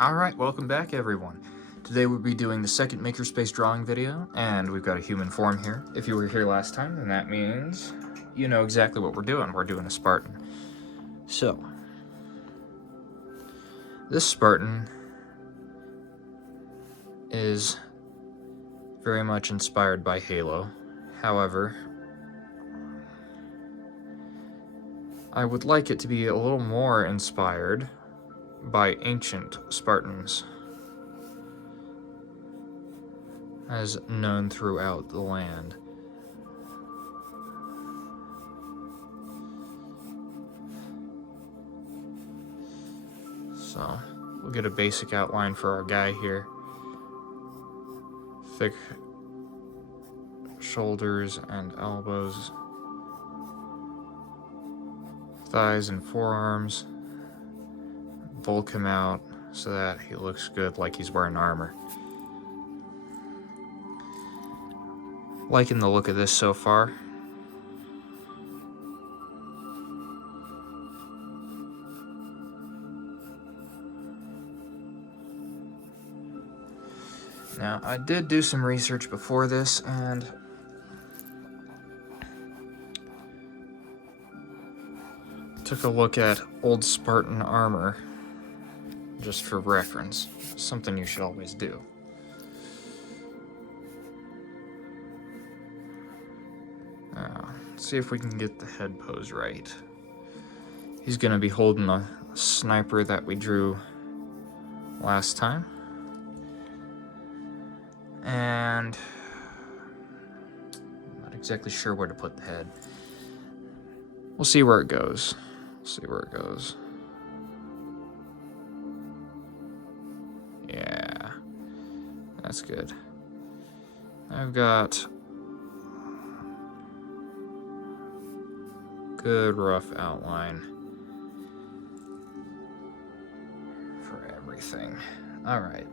Alright, welcome back everyone. Today we'll be doing the second makerspace drawing video, and we've got a human form here. If you were here last time, then that means you know exactly what we're doing. We're doing a Spartan. So, this Spartan is very much inspired by Halo. However, I would like it to be a little more inspired by ancient Spartans, as known throughout the land. So, we'll get a basic outline for our guy here. Thick shoulders and elbows, thighs and forearms. Bulk him out so that he looks good, like he's wearing armor. Liking the look of this so far. Now, I did do some research before this, and took a look at old Spartan armor, just for reference. Something you should always do. See if we can get the head pose right. He's gonna be holding a sniper that we drew last time. And I'm not exactly sure where to put the head. We'll see where it goes. Yeah, that's good. I've got good rough outline for everything. All right.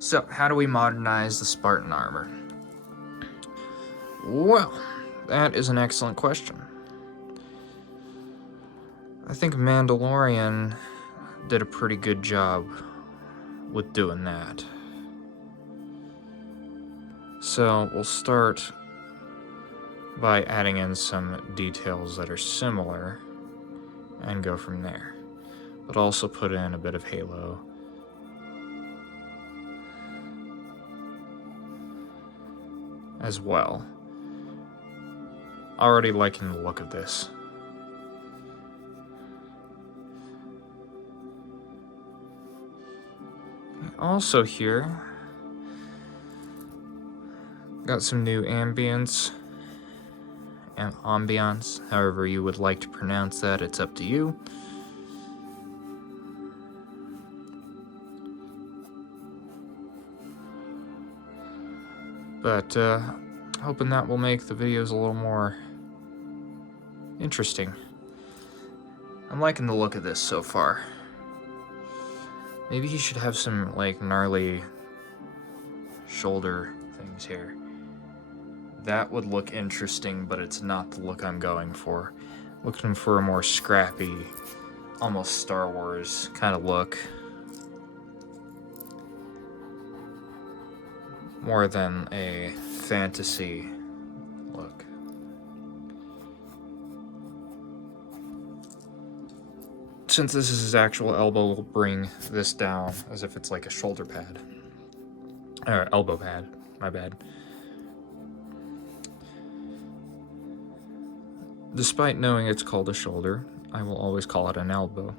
So, how do we modernize the Spartan armor? Well, that is an excellent question. I think Mandalorian did a pretty good job with doing that. So, we'll start by adding in some details that are similar and go from there. But also put in a bit of Halo. As well. Already liking the look of this. Also here, got some new ambience and ambiance, however you would like to pronounce that, it's up to you. But hoping that will make the videos a little more interesting. I'm liking the look of this so far. Maybe he should have some like gnarly shoulder things here. That would look interesting, but it's not the look I'm going for. Looking for a more scrappy, almost Star Wars kind of look. More than a fantasy look. Since this is his actual elbow, we'll bring this down as if it's like a shoulder pad. Or elbow pad, my bad. Despite knowing it's called a shoulder, I will always call it an elbow,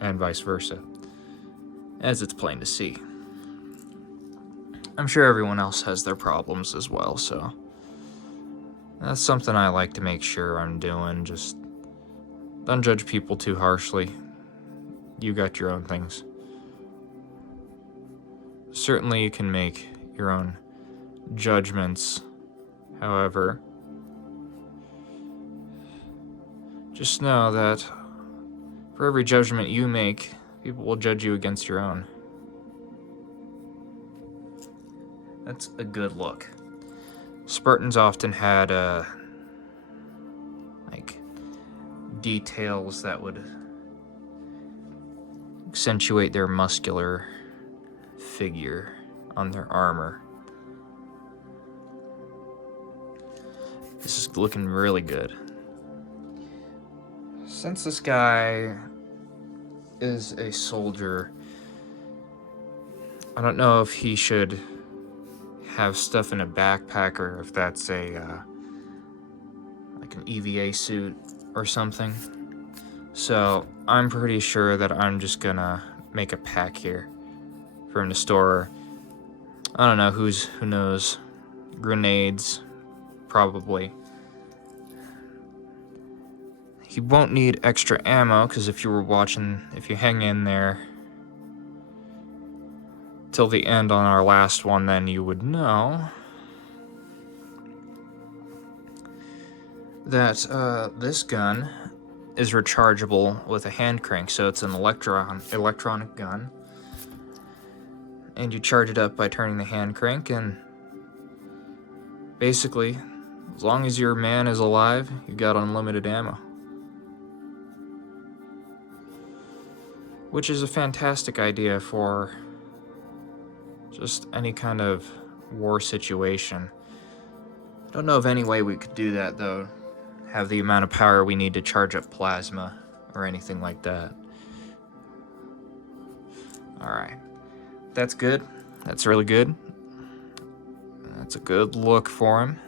and vice versa, as it's plain to see. I'm sure everyone else has their problems as well, so that's something I like to make sure I'm doing. Just don't judge people too harshly. You got your own things. Certainly you can make your own judgments, however, just know that for every judgment you make, people will judge you against your own. That's a good look. Spartans often had like details that would accentuate their muscular figure on their armor. This is looking really good. Since this guy is a soldier, I don't know if he should have stuff in a backpack or if that's a like an EVA suit or something. So I'm pretty sure that I'm just gonna make a pack here for him to store, I don't know, who knows, grenades, probably. He won't need extra ammo, because if you were watching, if you hang in there till the end on our last one, then you would know that this gun is rechargeable with a hand crank, so it's an electronic gun. And you charge it up by turning the hand crank, and basically, as long as your man is alive, you got unlimited ammo. Which is a fantastic idea for just any kind of war situation. Don't know of any way we could do that, though. Have the amount of power we need to charge up plasma or anything like that. Alright. That's good. That's really good. That's a good look for him.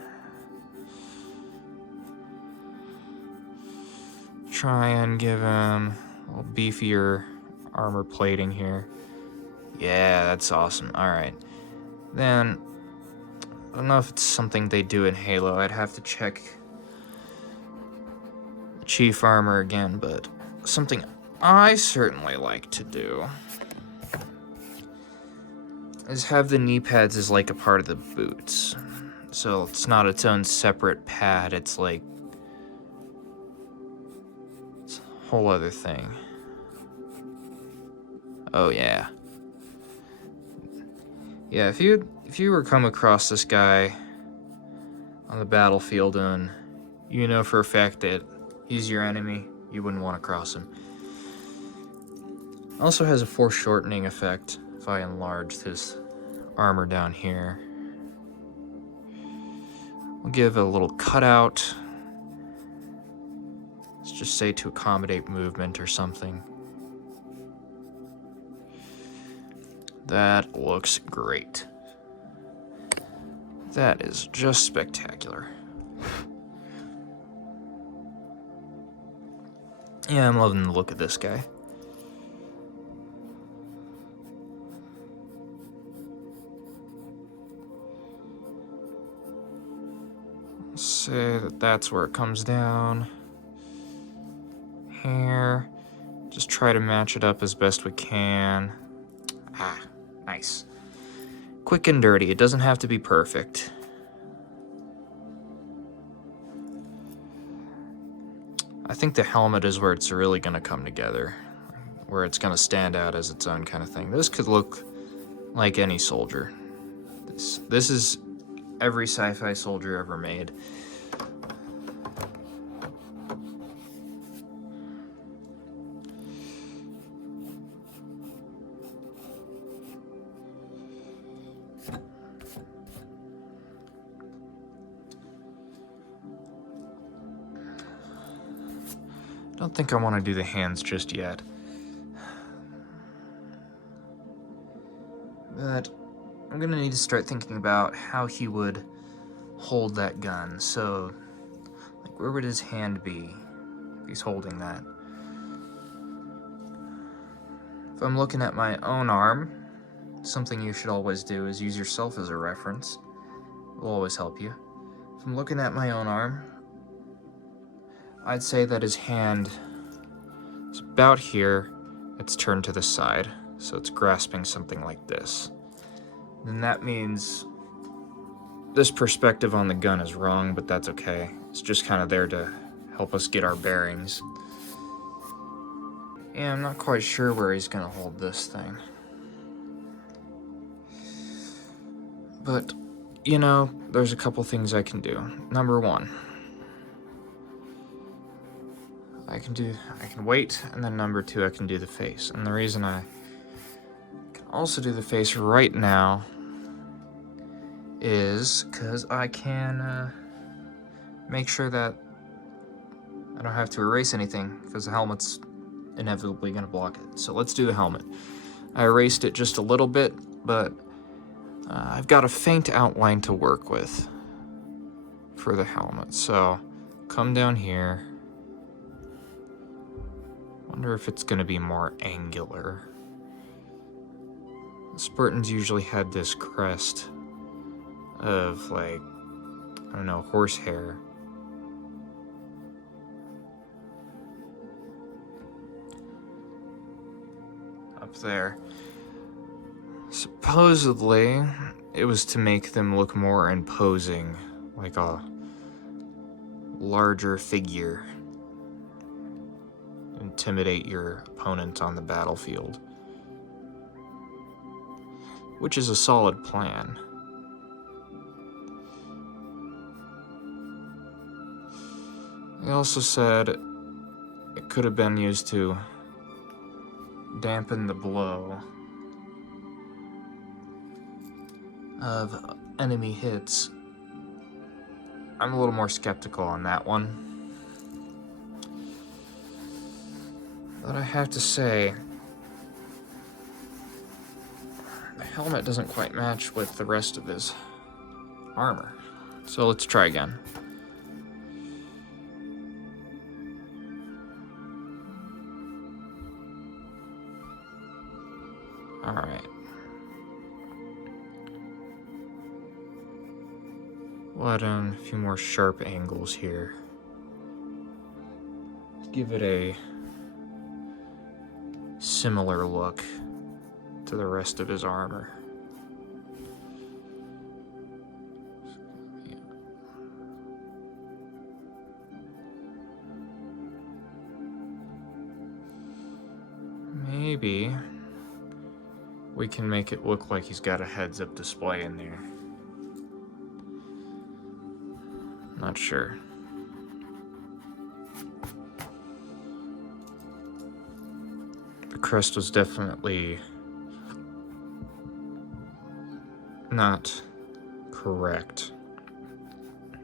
Try and give him a little beefier armor plating here. Yeah, that's awesome. Alright. Then, I don't know if it's something they do in Halo. I'd have to check the Chief armor again, but something I certainly like to do is have the knee pads as like a part of the boots. So it's not its own separate pad, it's like it's a whole other thing. Oh yeah. Yeah, if you were come across this guy on the battlefield and you know for a fact that he's your enemy, you wouldn't want to cross him. Also has a foreshortening effect if I enlarge his armor down here. We'll give a little cutout. Let's just say to accommodate movement or something. That looks great. That is just spectacular. Yeah, I'm loving the look of this guy. Let's say that that's where it comes down. Here. Just try to match it up as best we can. Ah, nice. Quick and dirty. It doesn't have to be perfect. I think the helmet is where it's really going to come together. Where it's going to stand out as its own kind of thing. This could look like any soldier. This is every sci-fi soldier ever made. Don't think I want to do the hands just yet. But I'm gonna need to start thinking about how he would hold that gun. So, like, where would his hand be if he's holding that? If I'm looking at my own arm, something you should always do is use yourself as a reference. It will always help you. If I'm looking at my own arm, I'd say that his hand is about here. It's turned to the side, so it's grasping something like this. Then that means this perspective on the gun is wrong, but that's okay. It's just kind of there to help us get our bearings. Yeah, I'm not quite sure where he's gonna hold this thing. But, you know, there's a couple things I can do. Number one, I can wait, and then number 2, I can do the face. And the reason I can also do the face right now is because I can make sure that I don't have to erase anything, because the helmet's inevitably going to block it. So let's do the helmet. I erased it just a little bit, but I've got a faint outline to work with for the helmet. So come down here. Wonder if it's going to be more angular. The Spartans usually had this crest of, like, I don't know, horsehair. Up there. Supposedly, it was to make them look more imposing, like a larger figure. Intimidate your opponent on the battlefield. Which is a solid plan. They also said it could have been used to dampen the blow of enemy hits. I'm a little more skeptical on that one. But I have to say, the helmet doesn't quite match with the rest of his armor. So let's try again. Alright. We'll add in a few more sharp angles here. Give it a similar look to the rest of his armor. Maybe we can make it look like he's got a heads-up display in there. Not sure. The crest was definitely not correct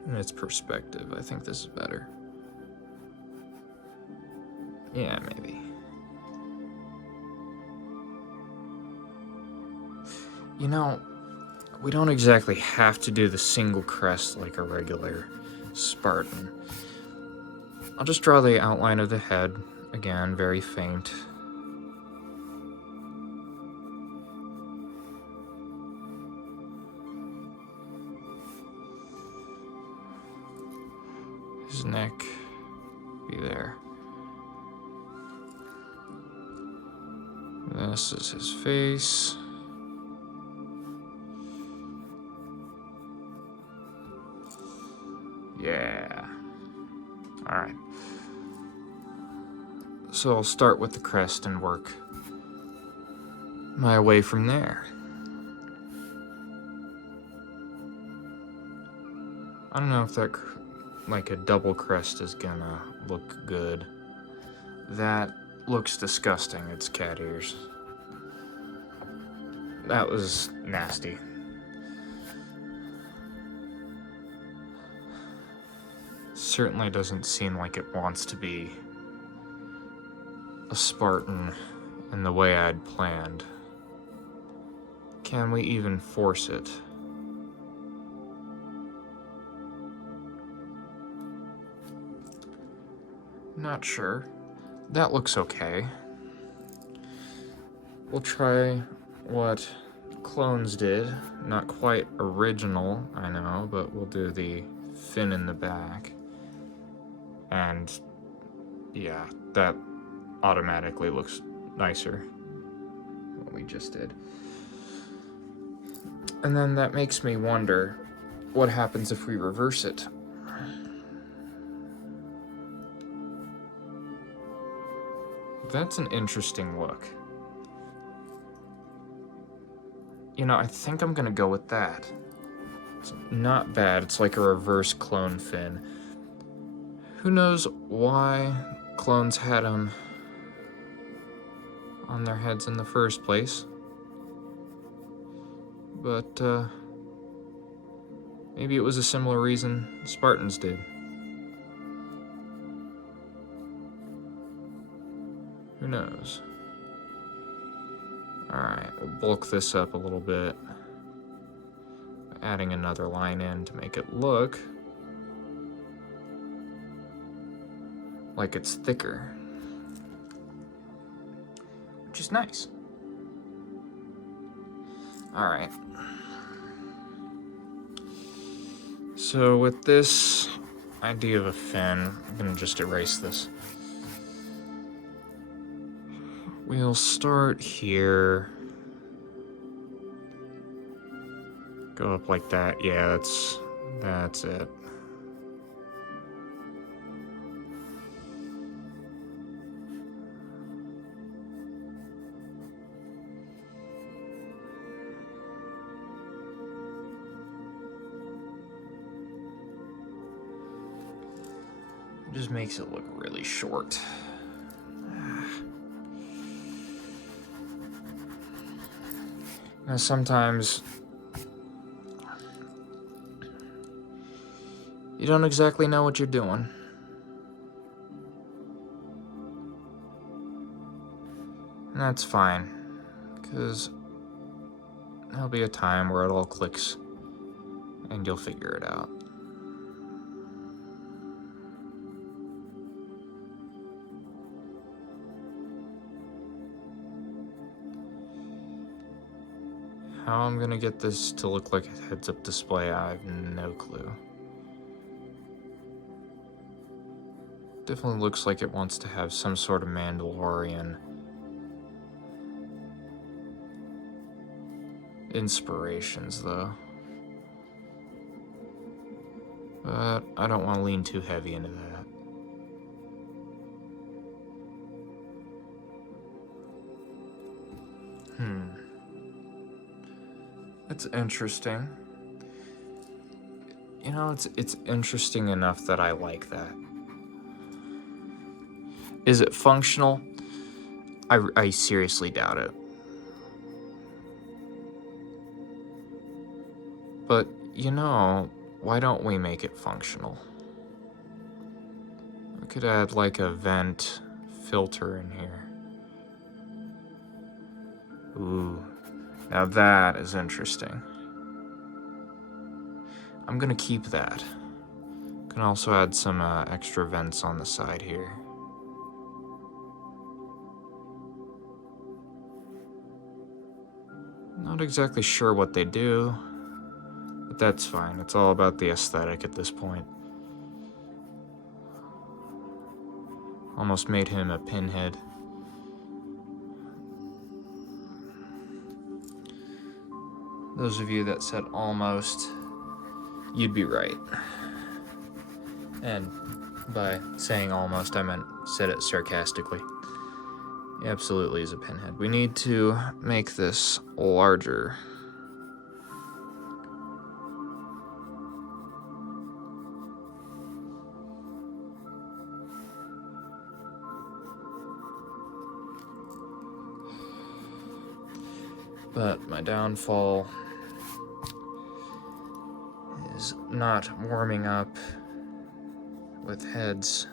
in its perspective. I think this is better. Yeah, maybe. You know, we don't exactly have to do the single crest like a regular Spartan. I'll just draw the outline of the head, again, very faint. His neck be there. This is his face. Yeah. Alright. So I'll start with the crest and work my way from there. I don't know if that, like a double crest, is gonna look good. That looks disgusting. It's cat ears. That was nasty. Certainly doesn't seem like it wants to be a Spartan in the way I'd planned. Can we even force it? Not sure. That looks okay. We'll try what clones did. Not quite original, I know, but we'll do the fin in the back. And yeah, that automatically looks nicer, what we just did. And then that makes me wonder, what happens if we reverse it? That's an interesting look. You know, I think I'm gonna go with that. It's not bad. It's like a reverse clone fin. Who knows why clones had them on their heads in the first place. But maybe it was a similar reason Spartans did. Who knows? Alright, we'll bulk this up a little bit. Adding another line in to make it look like it's thicker, which is nice. Alright. So with this idea of a fin, I'm gonna just erase this. We'll start here. Go up like that. Yeah, that's it. It just makes it look really short. Now sometimes you don't exactly know what you're doing. And that's fine, because there'll be a time where it all clicks and you'll figure it out. How I'm gonna get this to look like a heads-up display, I have no clue. Definitely looks like it wants to have some sort of Mandalorian inspirations, though. But I don't want to lean too heavy into that. It's interesting. You know, it's interesting enough that I like that. Is it functional? I seriously doubt it. But, you know, why don't we make it functional? We could add like a vent filter in here. Ooh, now that is interesting. I'm gonna keep that. Can also add some extra vents on the side here. Not exactly sure what they do, but that's fine. It's all about the aesthetic at this point. Almost made him a pinhead. Those of you that said almost, you'd be right. And by saying almost, I meant said it sarcastically. He absolutely is a pinhead. We need to make this larger. But my downfall is not warming up with heads.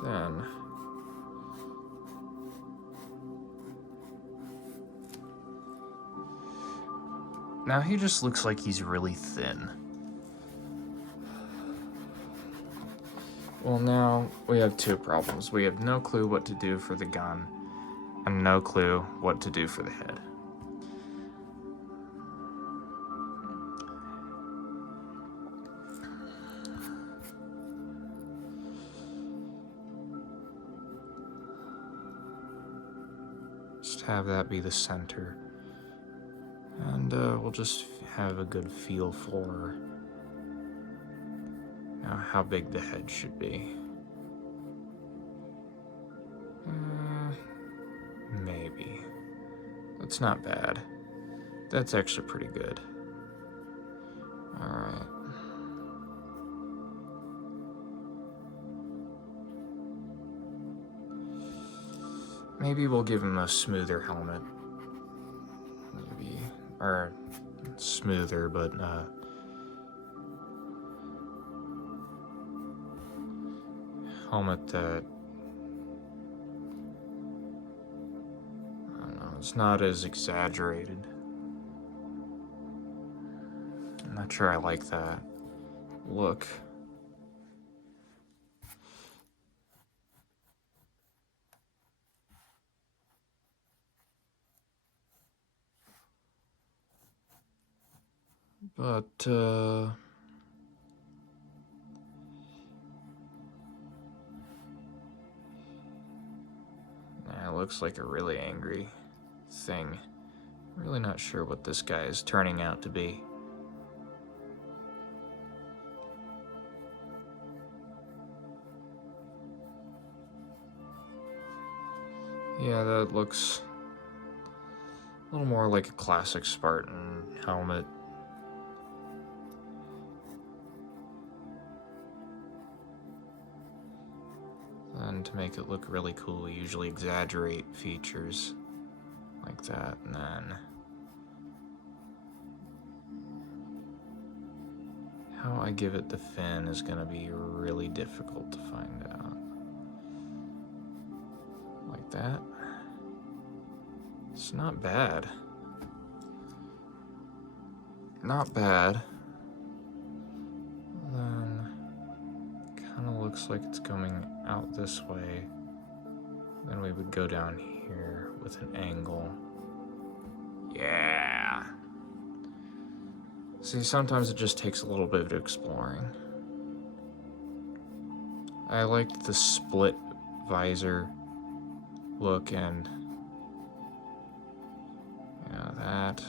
Then now he just looks like he's really thin. Well, now we have two problems. We have no clue what to do for the gun, and no clue what to do for the head. Just have that be the center. And we'll just have a good feel for how big the head should be. Maybe. That's not bad. That's actually pretty good. Alright. Maybe we'll give him a smoother helmet. Maybe, or smoother, but helmet that, I don't know, it's not as exaggerated. I'm not sure I like that look. But, yeah, it looks like a really angry thing. Really not sure what this guy is turning out to be. Yeah, that looks a little more like a classic Spartan helmet. And to make it look really cool, we usually exaggerate features like that, and then how I give it the fin is gonna be really difficult to find out. Like that. It's not bad. Not bad. Then kind of looks like it's coming out this way. Then we would go down here with an angle. Yeah. See, sometimes it just takes a little bit of exploring. I liked the split visor look, and yeah, that.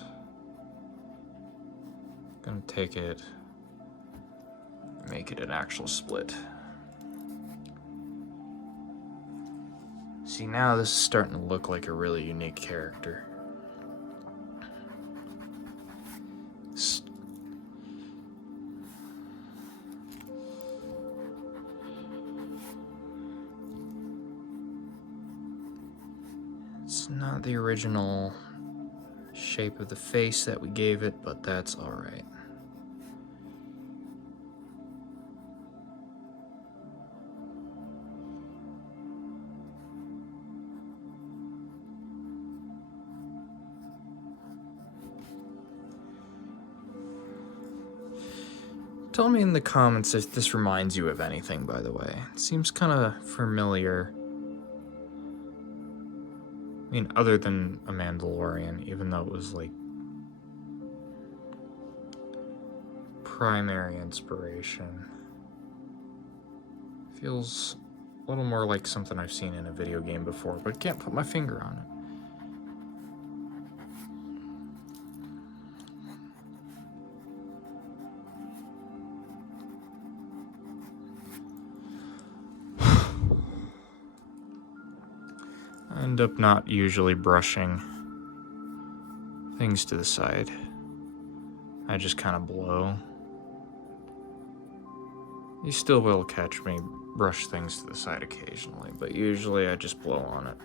Gonna take it, make it an actual split. See, now this is starting to look like a really unique character. It's not the original shape of the face that we gave it, but that's alright. Tell me in the comments if this reminds you of anything, by the way. It seems kind of familiar. I mean, other than a Mandalorian, even though it was like primary inspiration. Feels a little more like something I've seen in a video game before, but can't put my finger on it. I end up not usually brushing things to the side. I just kind of blow. You still will catch me brush things to the side occasionally, but usually I just blow on it.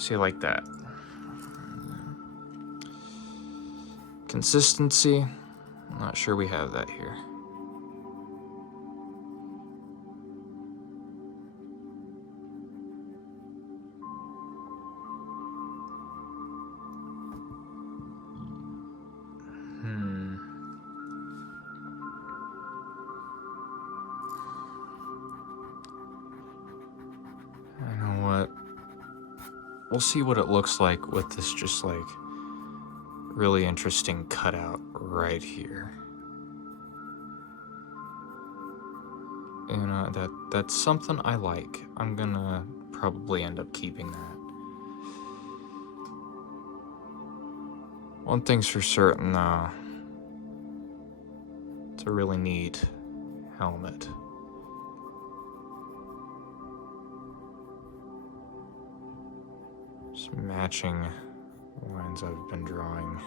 See, like that. Consistency, I'm not sure we have that here. We'll see what it looks like with this just like really interesting cutout right here. You know, that's something I like. I'm gonna probably end up keeping that. One thing's for certain though, it's a really neat helmet. Just matching lines I've been drawing.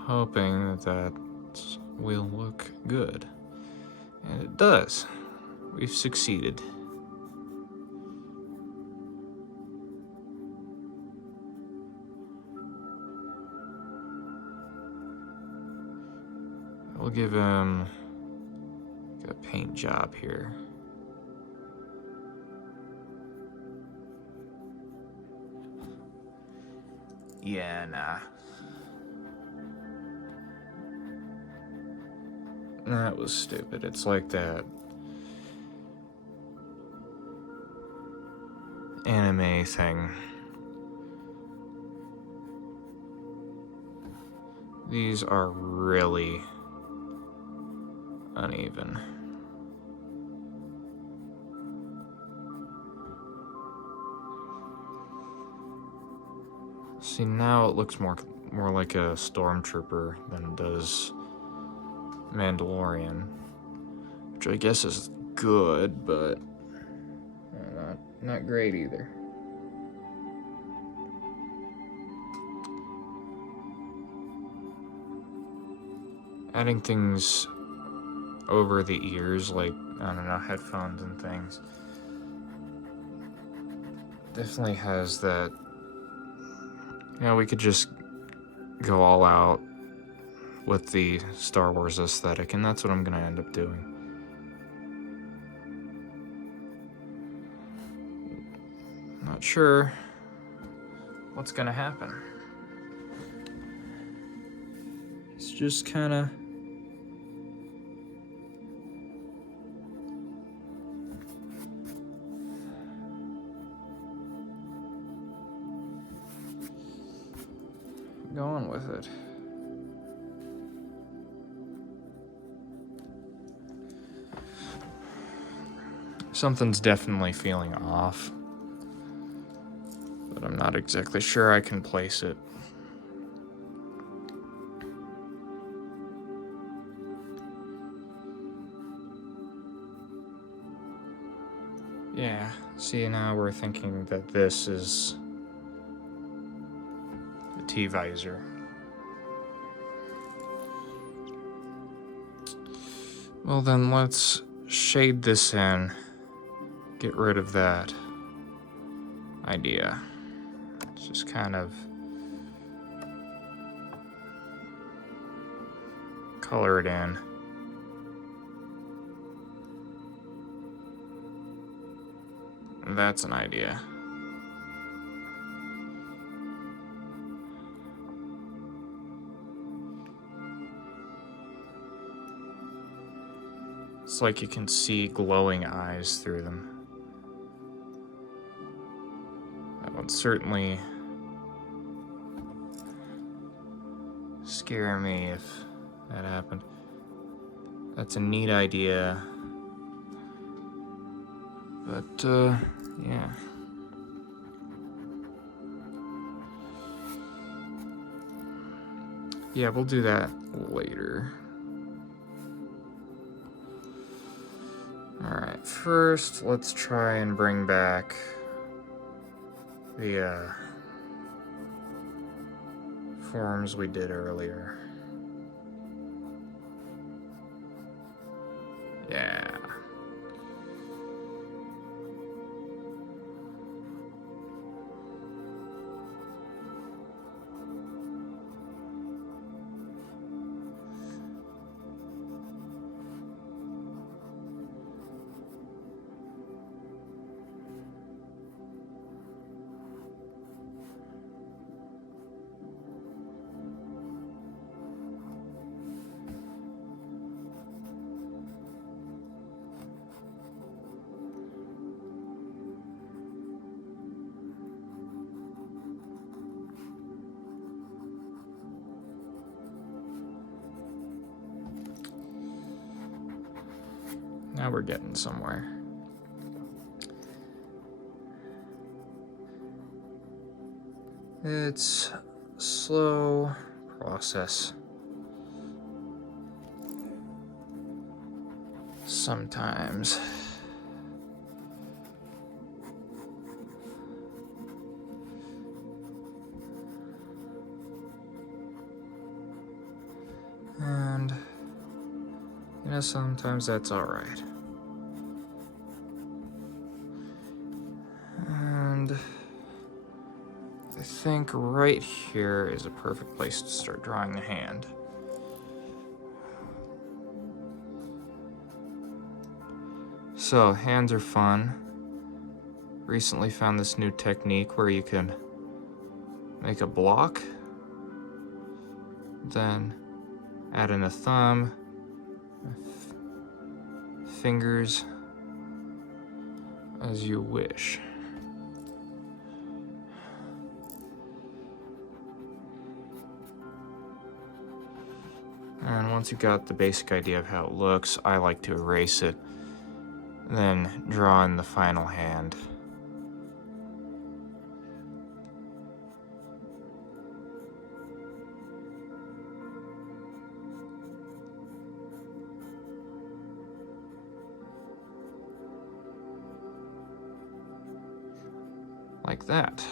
Hoping that will look good. And it does. We've succeeded. We'll give him a paint job here. Yeah, nah. That was stupid. It's like that anime thing. These are really uneven. See, now it looks more like a stormtrooper than it does Mandalorian, which I guess is good, but not great either. Adding things over the ears, like, I don't know, headphones and things, definitely has that, you know, we could just go all out with the Star Wars aesthetic, and that's what I'm gonna end up doing. Not sure what's gonna happen. It's just kinda going with it. Something's definitely feeling off, but I'm not exactly sure I can place it. Yeah, see, now we're thinking that this is the T-visor. Well then, let's shade this in. Get rid of that idea. Just kind of color it in. That's an idea. It's like you can see glowing eyes through them. That would certainly scare me if that happened. That's a neat idea. But, yeah. Yeah, we'll do that later. Alright, first, let's try and bring back the, forms we did earlier. Yeah. Now we're getting somewhere. It's a slow process. Sometimes. And, you know, sometimes that's all right. And I think right here is a perfect place to start drawing the hand. So, hands are fun. Recently found this new technique where you can make a block, then add in a thumb, fingers, as you wish. And once you've got the basic idea of how it looks, I like to erase it, then draw in the final hand. Like that.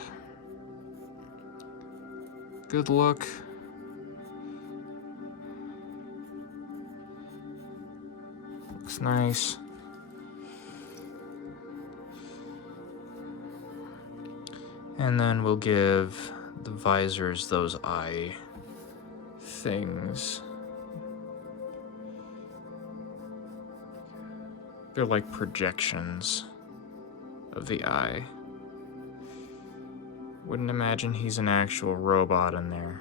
Good look. Looks nice. And then we'll give the visors those eye things. They're like projections of the eye. Wouldn't imagine he's an actual robot in there.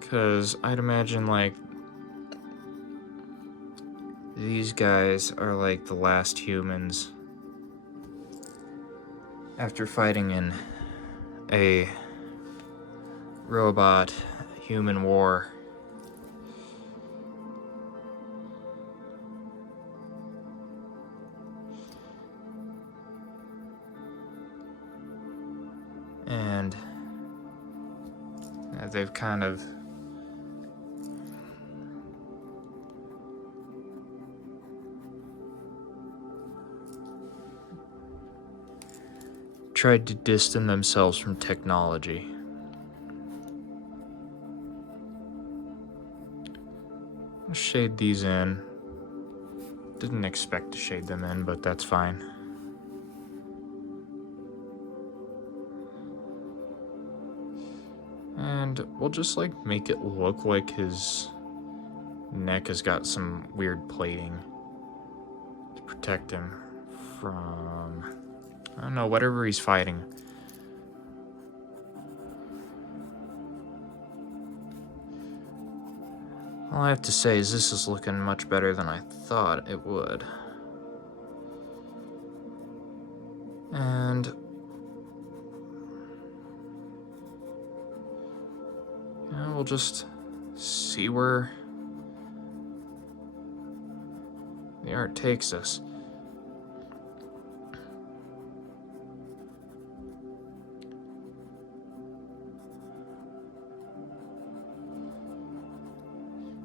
'Cause I'd imagine like these guys are like the last humans after fighting in a robot human war. And they've kind of tried to distance themselves from technology. I'll shade these in. Didn't expect to shade them in, but that's fine. And we'll just like make it look like his neck has got some weird plating to protect him from, I don't know, whatever he's fighting. All I have to say is this is looking much better than I thought it would. And yeah, we'll just see where the art takes us.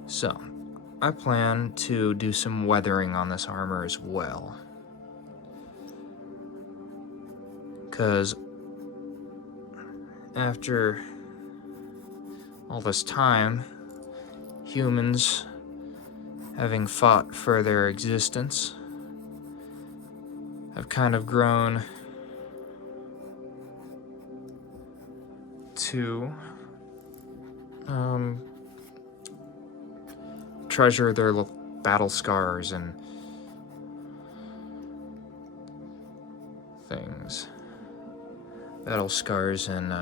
So, I plan to do some weathering on this armor as well. 'Cause after all this time, humans having fought for their existence have kind of grown to treasure their battle scars and things. Battle scars and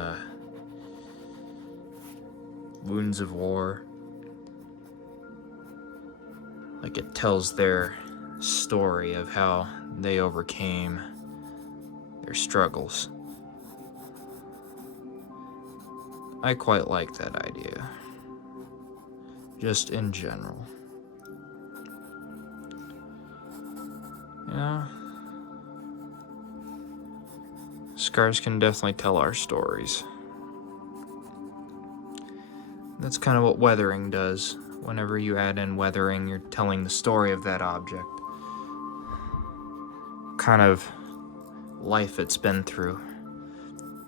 wounds of war. Like it tells their story of how they overcame their struggles. I quite like that idea. Just in general. Yeah. Scars can definitely tell our stories. That's kind of what weathering does. Whenever you add in weathering, you're telling the story of that object. Kind of life it's been through.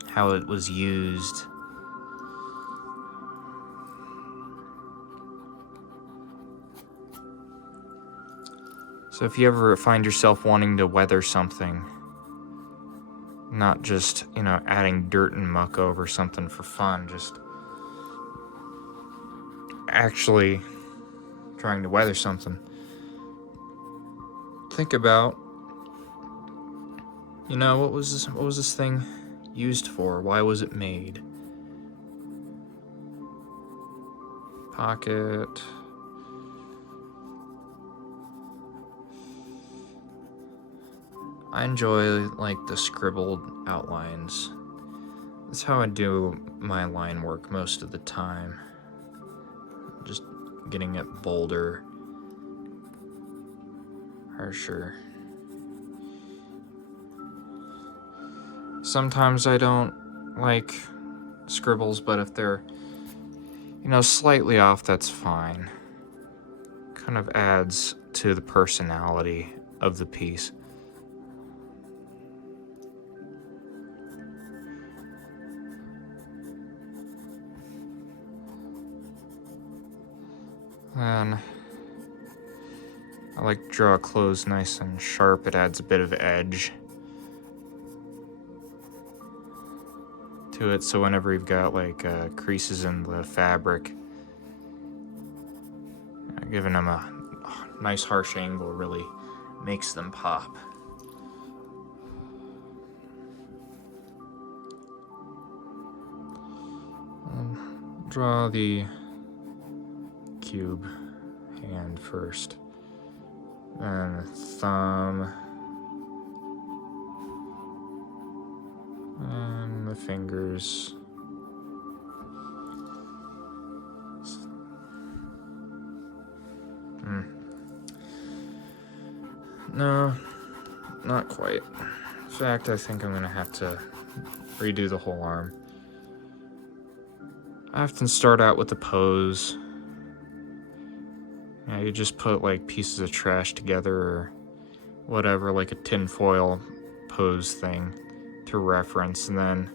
How it was used. So if you ever find yourself wanting to weather something, not just, adding dirt and muck over something for fun, just actually trying to weather something, think about, you know, what was this thing used for? Why was it made? Pocket. I enjoy, like, the scribbled outlines. That's how I do my line work most of the time. Just getting it bolder, harsher. Sometimes I don't like scribbles, but if they're, you know, slightly off, that's fine. Kind of adds to the personality of the piece. Then I like to draw clothes nice and sharp. It adds a bit of edge to it, so whenever you've got like creases in the fabric, giving them a nice harsh angle really makes them pop. Draw the cube hand first, then thumb, and the fingers. No, not quite. In fact, I think I'm gonna have to redo the whole arm. I often start out with the pose. Yeah, you just put like pieces of trash together or whatever, like a tinfoil pose thing to reference, and then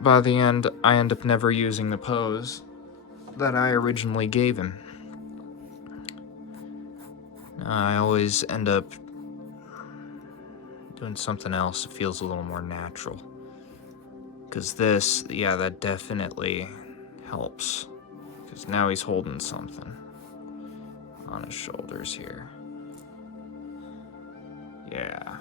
by the end, I end up never using the pose that I originally gave him. I always end up doing something else that feels a little more natural. Because this, yeah, that definitely helps. Because now he's holding something on his shoulders here. Yeah.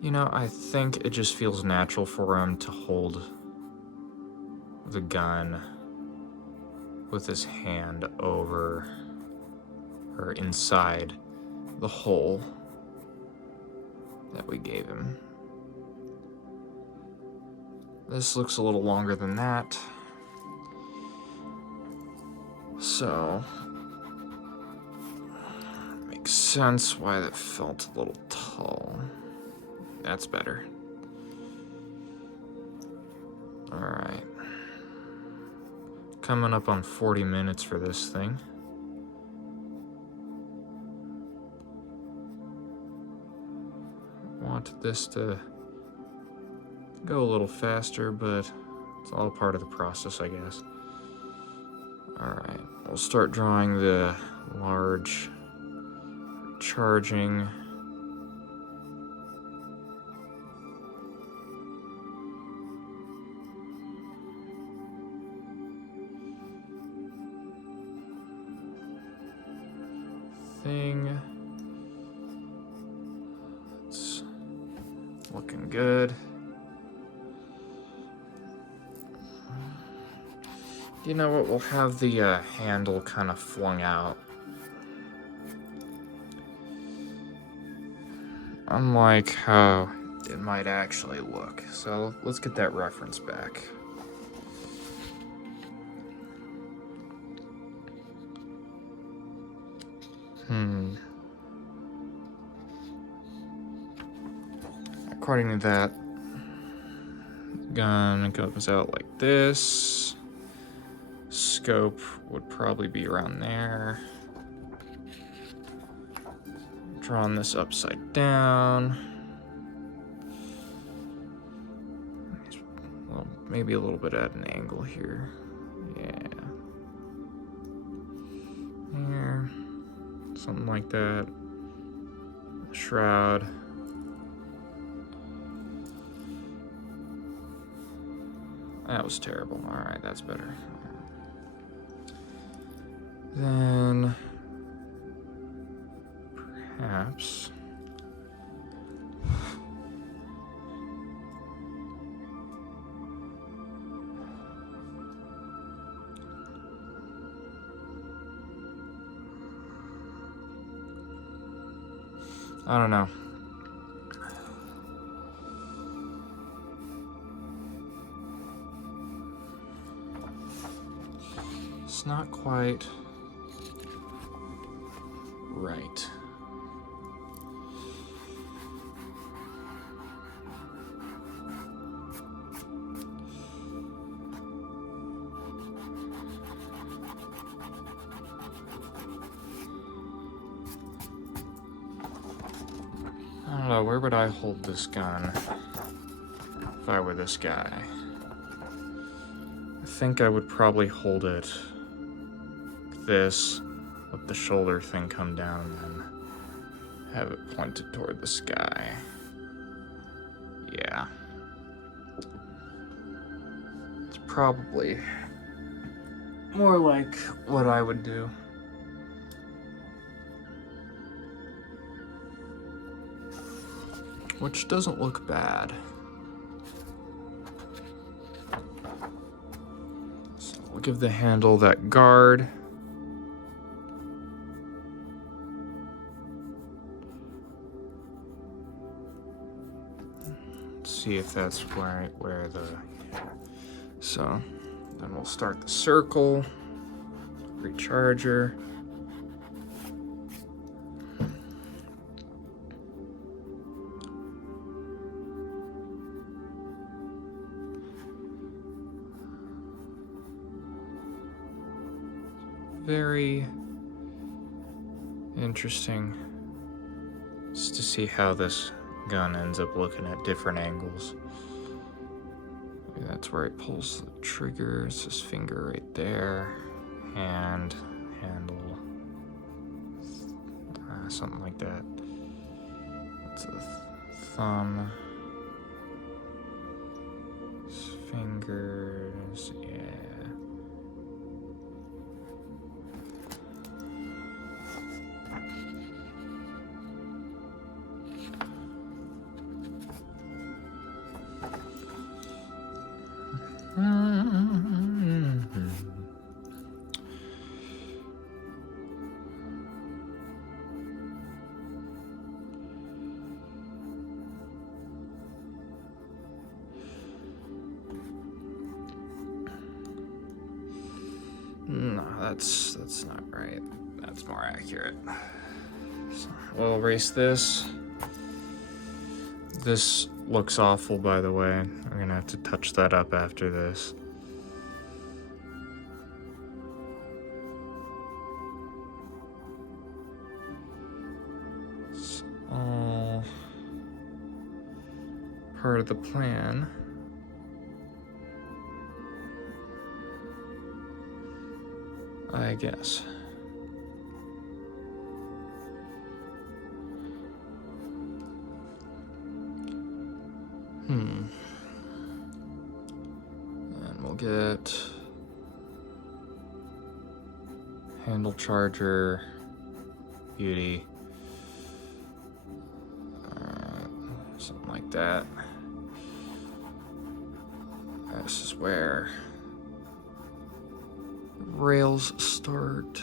You know, I think it just feels natural for him to hold the gun with his hand over or inside the hole that we gave him. This looks a little longer than that, so makes sense why that felt a little tall. That's better. Alright. Coming up on 40 minutes for this thing. Want this to go a little faster, but it's all part of the process, I guess. Alright, we'll start drawing the large charging. Thing. It's looking good. You know what? We'll have the handle kind of flung out. Unlike how it might actually look. So let's get that reference back. According to that, gun goes out like this. Scope would probably be around there. Drawing this upside down. Well, maybe a little bit at an angle here. Yeah. Here. Something like that. Shroud. That was terrible. Alright, that's better. Then perhaps I don't know. It's not quite right. I don't know, where would I hold this gun if I were this guy? I think I would probably hold it like this, let the shoulder thing come down, and have it pointed toward the sky. Yeah. It's probably more like what I would do. Which doesn't look bad. So we'll give the handle that guard. See if that's where the... So then we'll start the circle, recharger. Very interesting just to see how this gun ends up looking at different angles. Maybe that's where it pulls the trigger. It's his finger right there. Hand, handle, something like that. That's a thumb. His fingers, yeah. No, that's not right. That's more accurate. So we'll erase this. This looks awful, by the way. I'm gonna have to touch that up after this. It's all part of the plan. I guess. And we'll get handle charger, beauty, something like that. This is where rails start,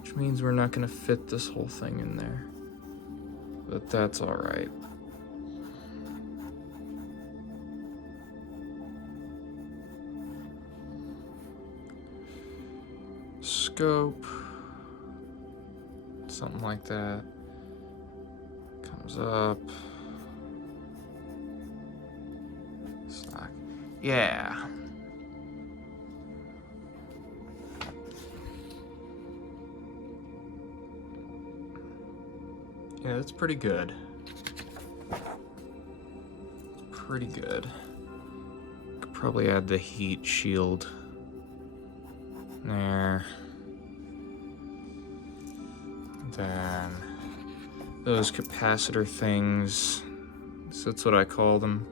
which means we're not going to fit this whole thing in there, but that's all right. Scope, something like that, comes up. Stock. Yeah. Yeah, that's pretty good. Pretty good. Could probably add the heat shield there. Then those capacitor things, so that's what I call them.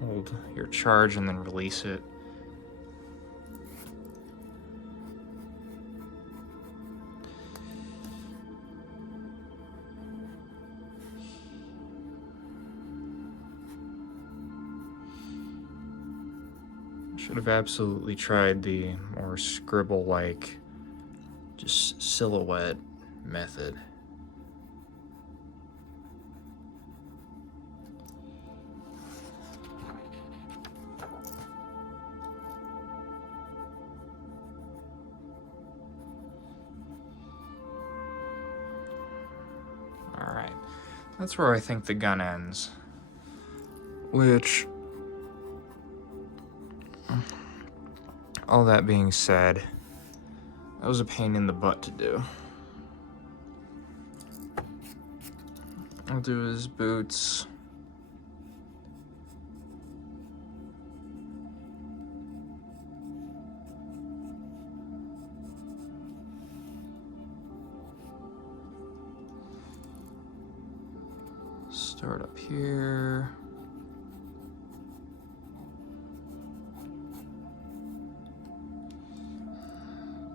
Hold your charge and then release it. Should have absolutely tried the more scribble-like, just silhouette method. Alright, that's where I think the gun ends. Which, all that being said, that was a pain in the butt to do. I'll do his boots. Start up here.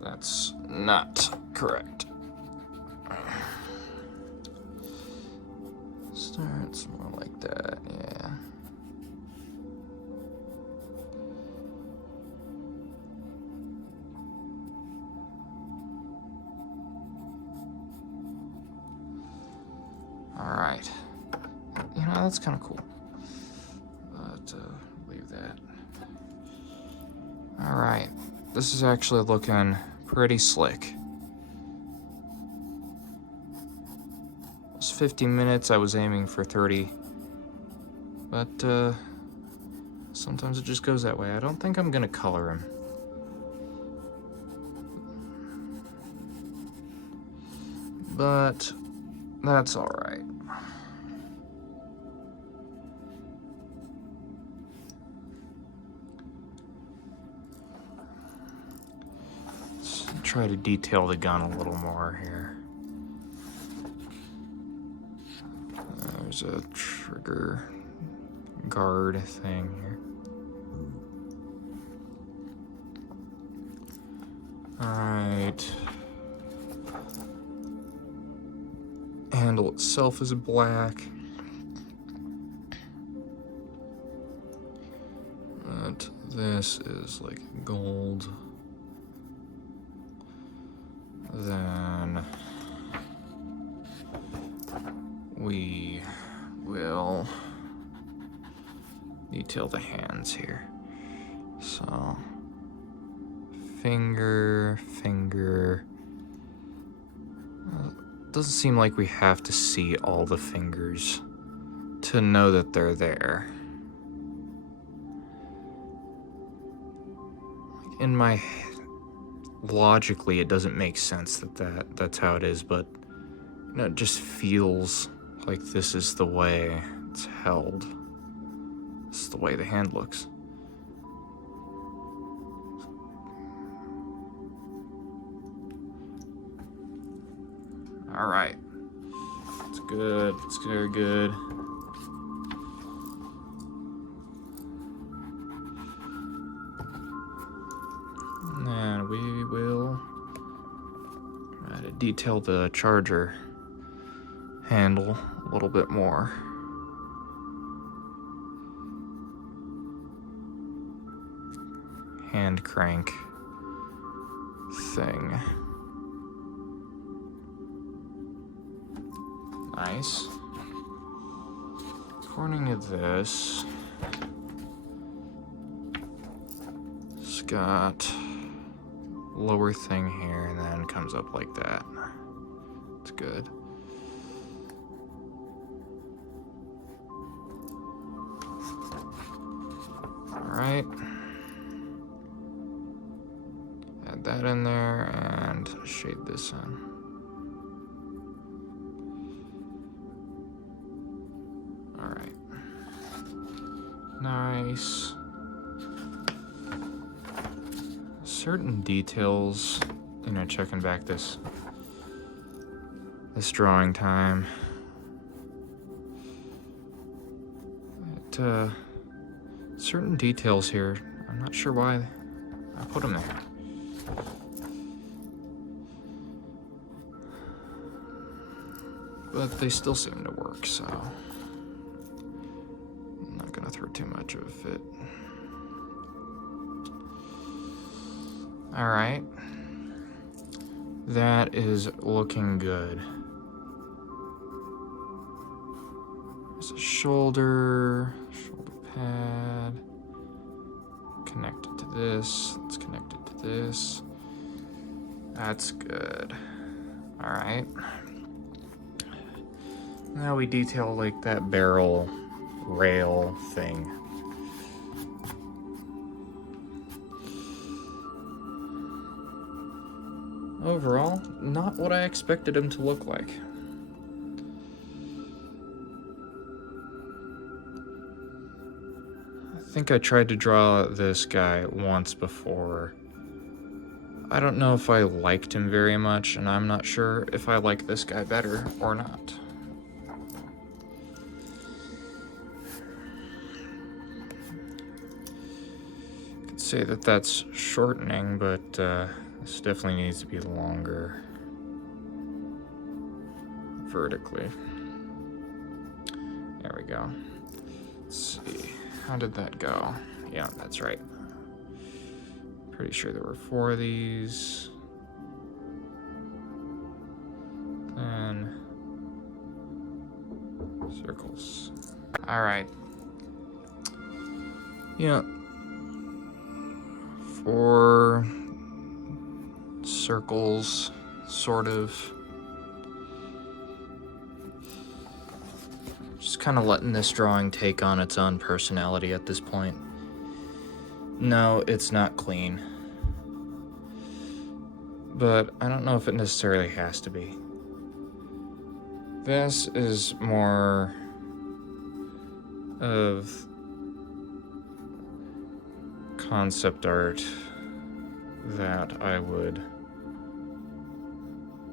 That's not correct. Starts more like that, yeah. Alright. You know, that's kind of cool. But, leave that. Alright. This is actually looking pretty slick. It was 50 minutes, I was aiming for 30. But, sometimes it just goes that way. I don't think I'm gonna color him. But, that's alright. Try to detail the gun a little more here. There's a trigger guard thing here. Alright. Handle itself is black. But this is like gold. Then we will detail the hands here. So finger. Doesn't seem like we have to see all the fingers to know that they're there. In my logically, it doesn't make sense that's how it is, but you know, it just feels like this is the way it's held. This is the way the hand looks. All right, it's good. It's very good. And we will try to detail the charger handle a little bit more. Hand crank thing. Nice. According to this, it's got lower thing here and then comes up like that. It's good. Alright. Add that in there and shade this in. Alright. Nice. Certain details, you know, checking back this drawing time. Certain details here, I'm not sure why I put them there. But they still seem to work, so I'm not gonna throw too much of a fit. Alright. That is looking good. There's a shoulder pad. Connected to this. Let's connect it to this. That's good. Alright. Now we detail like that barrel rail thing. Overall, not what I expected him to look like. I think I tried to draw this guy once before. I don't know if I liked him very much, and I'm not sure if I like this guy better or not. I could say that that's shortening, but this definitely needs to be longer vertically. There we go. Let's see. How did that go? Yeah, that's right. Pretty sure there were 4 of these. And circles. All right. Yeah. 4 circles, sort of. Just kind of letting this drawing take on its own personality at this point. No, it's not clean. But I don't know if it necessarily has to be. This is more of concept art that I would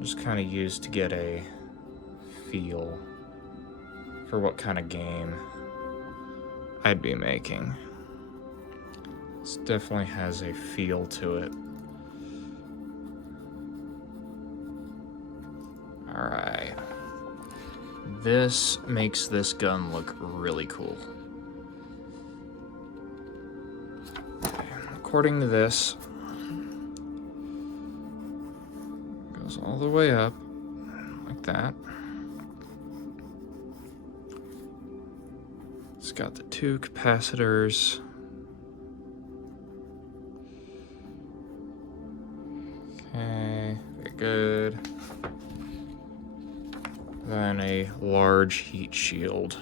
just kind of use to get a feel for what kind of game I'd be making. This definitely has a feel to it. Alright. This makes this gun look really cool. According to this, it goes all the way up, like that. It's got the 2 capacitors. Okay, very good. Then a large heat shield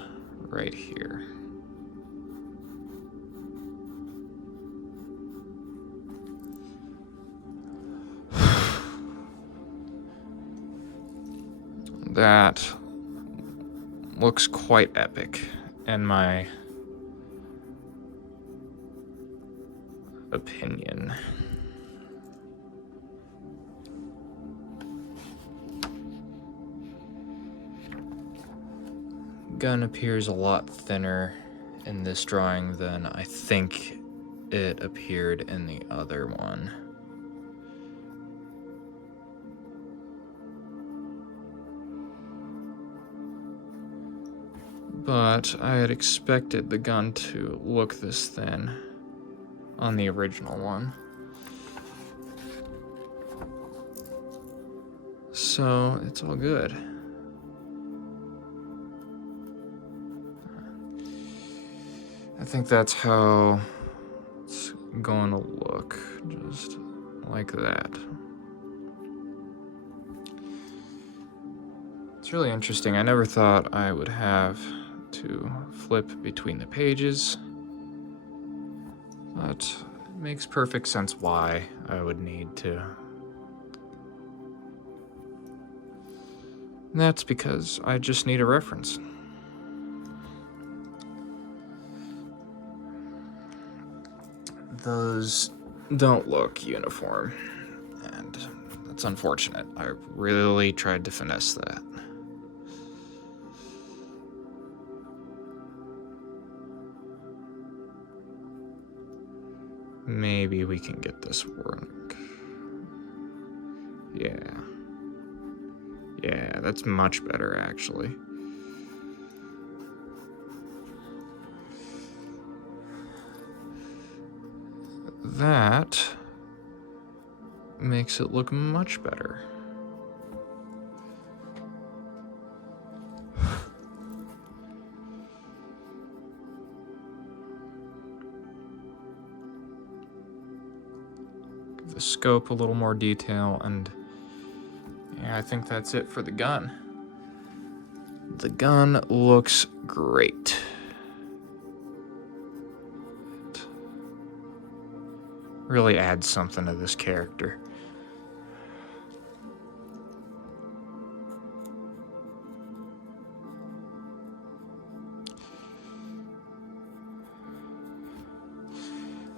right here. That looks quite epic in my opinion. Gun appears a lot thinner in this drawing than I think it appeared in the other one. But I had expected the gun to look this thin on the original one. So it's all good. I think that's how it's going to look, just like that. It's really interesting. I never thought I would have to flip between the pages, but it makes perfect sense why I would need to. And that's because I just need a reference. Those don't look uniform, and that's unfortunate. I really tried to finesse that. Maybe we can get this work. Yeah, that's much better, actually. That makes it look much better. Give the scope a little more detail, and yeah, I think that's it for the gun. The gun looks great. It really adds something to this character.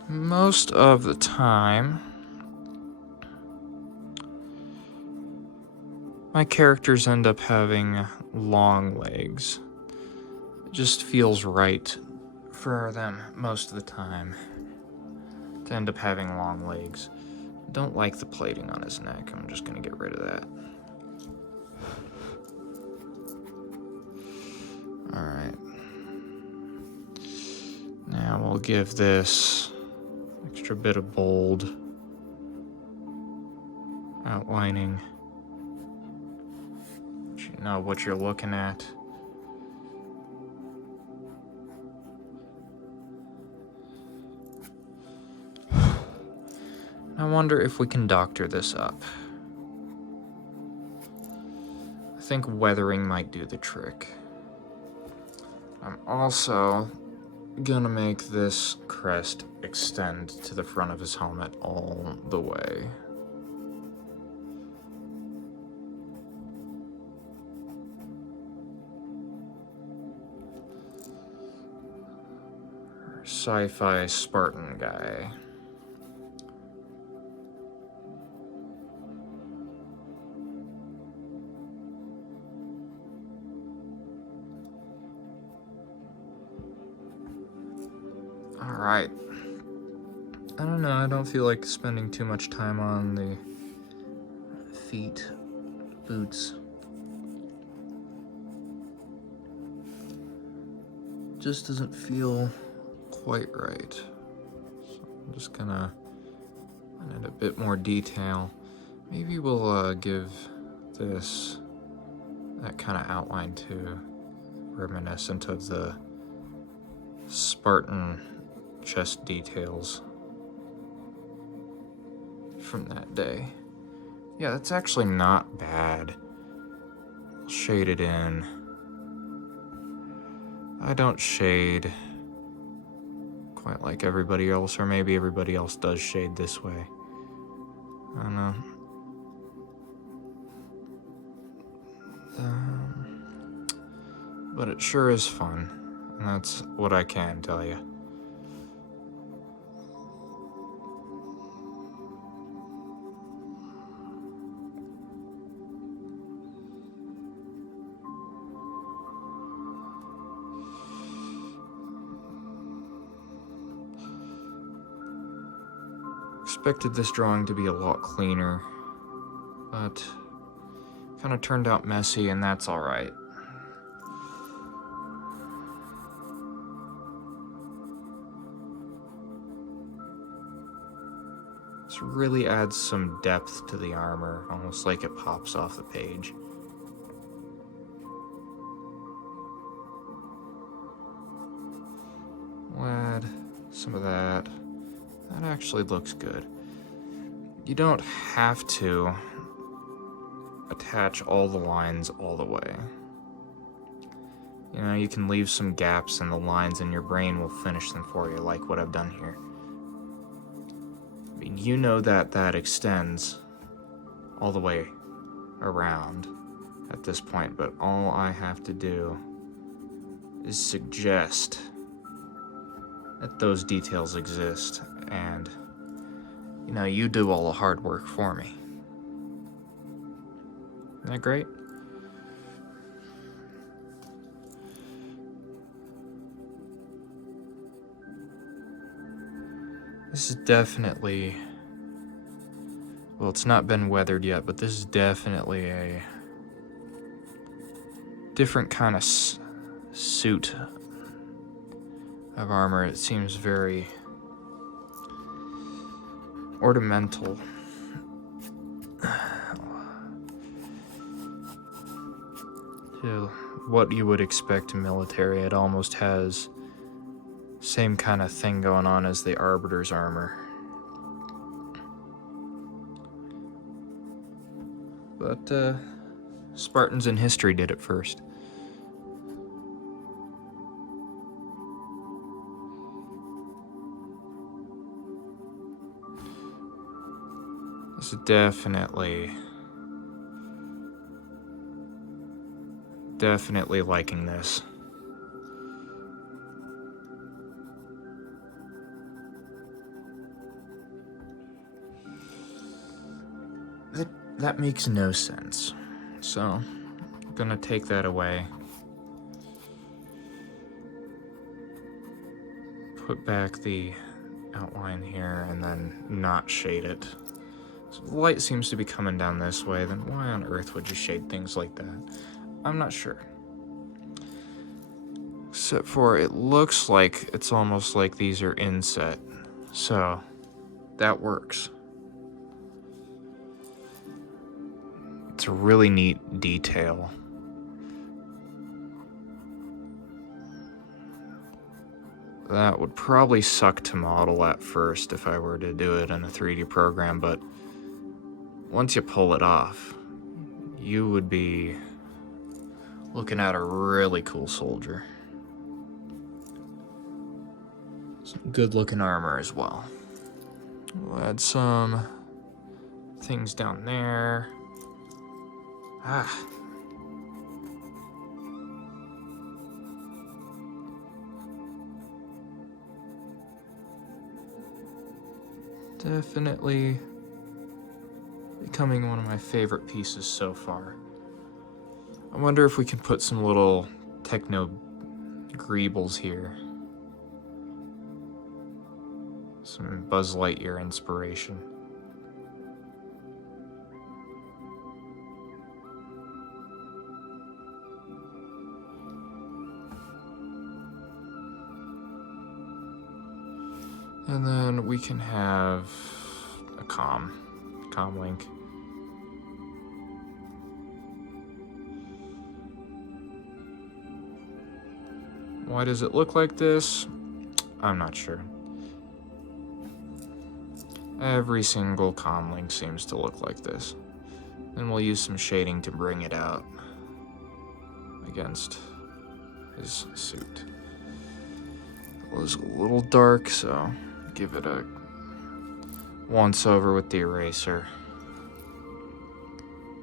Most of the time, my characters end up having long legs. It just feels right for them most of the time to end up having long legs. Don't like the plating on his neck. I'm just gonna get rid of that. Alright. Now we'll give this extra bit of bold outlining. So you know what you're looking at. I wonder if we can doctor this up. I think weathering might do the trick. I'm also gonna make this crest extend to the front of his helmet all the way. Sci Fi Spartan guy. Alright. I don't know, I don't feel like spending too much time on the feet, boots. Just doesn't feel quite right. So I'm just gonna add a bit more detail. Maybe we'll give this that kind of outline too, reminiscent of the Spartan chest details from that day. Yeah, that's actually not bad. Shade it in. I don't shade quite like everybody else, or maybe everybody else does shade this way. I don't know. But it sure is fun, and that's what I can tell you. Expected this drawing to be a lot cleaner, but kind of turned out messy, and that's all right. This really adds some depth to the armor, almost like it pops off the page. We'll add some of that. That actually looks good. You don't have to attach all the lines all the way. You know, you can leave some gaps in the lines and your brain will finish them for you, like what I've done here. I mean, you know that that extends all the way around at this point, but all I have to do is suggest that those details exist, and you know, you do all the hard work for me. Isn't that great? This is definitely, well, it's not been weathered yet, but this is definitely a different kind of suit of armor. It seems very ornamental Yeah, what you would expect in military. It almost has same kind of thing going on as the Arbiter's armor. But Spartans in history did it first. This is definitely liking this. That makes no sense. So, I'm gonna take that away. Put back the outline here and then not shade it. So the light seems to be coming down this way, then why on earth would you shade things like that? I'm not sure. Except for it looks like it's almost like these are inset. So, that works. It's a really neat detail. That would probably suck to model at first if I were to do it in a 3D program, but once you pull it off, you would be looking at a really cool soldier. Some good looking armor as well. We'll add some things down there. Definitely becoming one of my favorite pieces so far. I wonder if we can put some little techno greebles here. Some Buzz Lightyear inspiration. And then we can have a comm link. Why does it look like this? I'm not sure. Every single comm link seems to look like this. And we'll use some shading to bring it out against his suit. It was a little dark, so give it a once over with the eraser.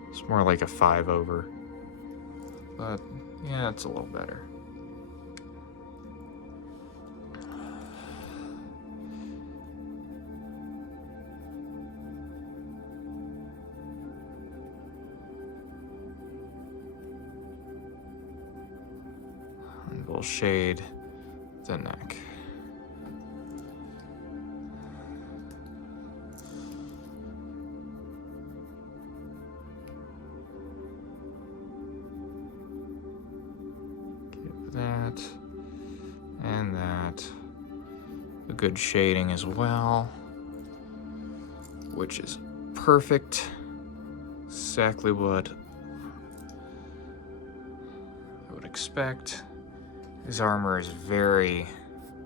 It's more like a 5 over. But yeah, it's a little better. And we'll shade the neck. That and that. A good shading as well, which is perfect. Exactly what I would expect. His armor is very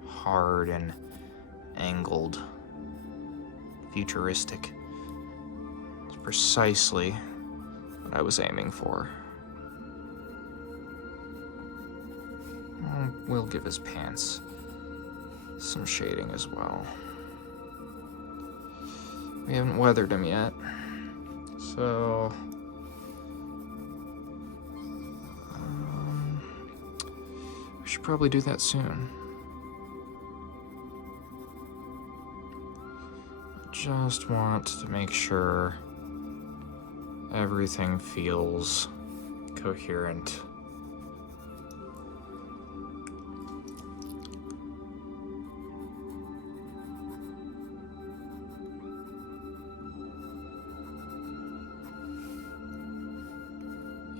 hard and angled, futuristic. It's precisely what I was aiming for. We'll give his pants some shading as well. We haven't weathered him yet, so we should probably do that soon. Just want to make sure everything feels coherent.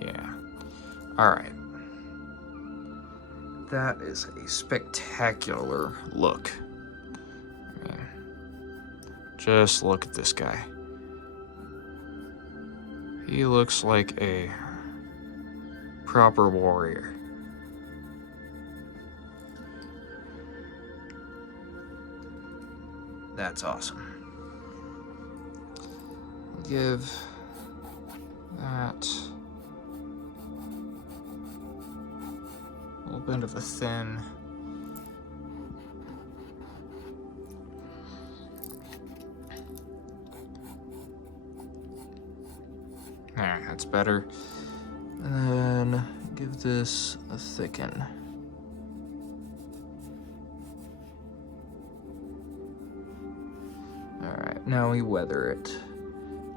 Yeah. All right. That is a spectacular look. I mean, just look at this guy. He looks like a proper warrior. That's awesome. Give that a little bit of a thin. There, that's better. And then give this a thicken. Alright, now we weather it.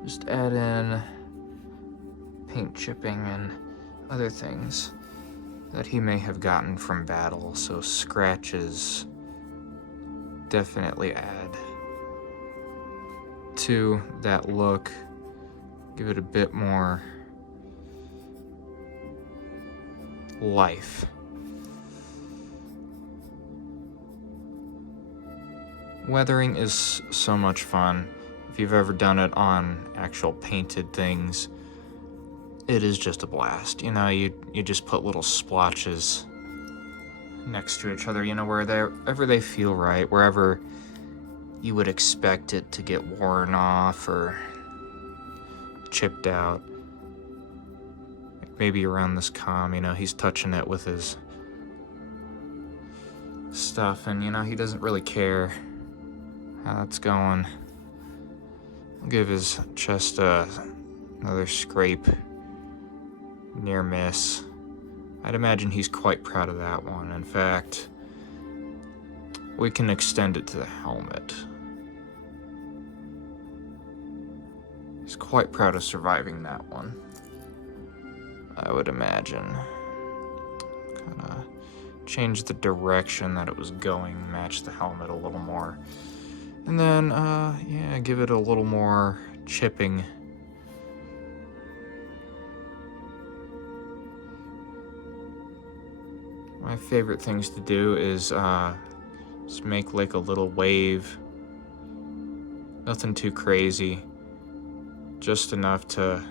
Just add in paint chipping and other things that he may have gotten from battle, so scratches definitely add to that look. Give it a bit more life. Weathering is so much fun. If you've ever done it on actual painted things, it is just a blast. You know, you just put little splotches next to each other, you know, wherever they feel right, wherever you would expect it to get worn off or chipped out. Like maybe around this comm, you know, he's touching it with his stuff, and you know, he doesn't really care how that's going. I'll give his chest another scrape, near miss. I'd imagine he's quite proud of that one. In fact, we can extend it to the helmet. He's quite proud of surviving that one, I would imagine. Kind of change the direction that it was going, match the helmet a little more. And then, yeah, give it a little more chipping. My favorite things to do is just make like a little wave. Nothing too crazy. Just enough to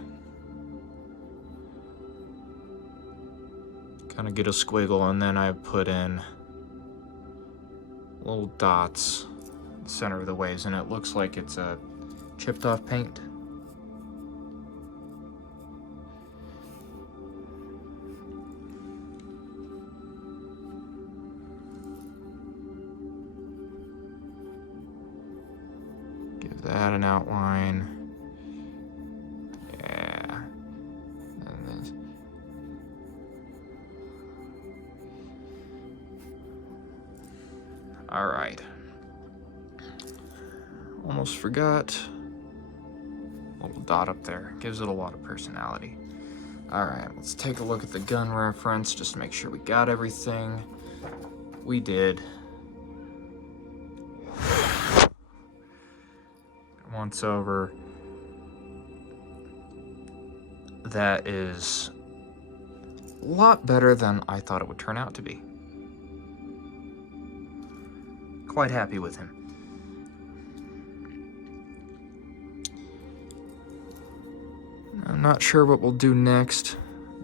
kind of get a squiggle, and then I put in little dots in the center of the waves, and it looks like it's a chipped off paint. Give that an outline. All right. Almost forgot. Little dot up there. Gives it a lot of personality. All right, let's take a look at the gun reference just to make sure we got everything. We did. Once over. That is a lot better than I thought it would turn out to be. Quite happy with him. I'm not sure what we'll do next.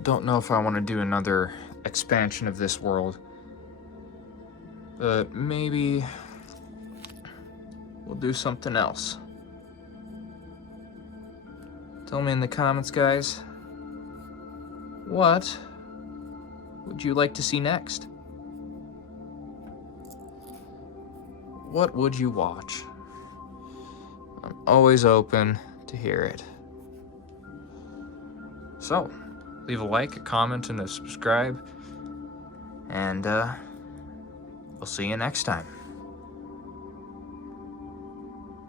Don't know if I want to do another expansion of this world. But maybe we'll do something else. Tell me in the comments, guys. What would you like to see next? What would you watch? I'm always open to hear it. So, leave a like, a comment, and a subscribe. And we'll see you next time.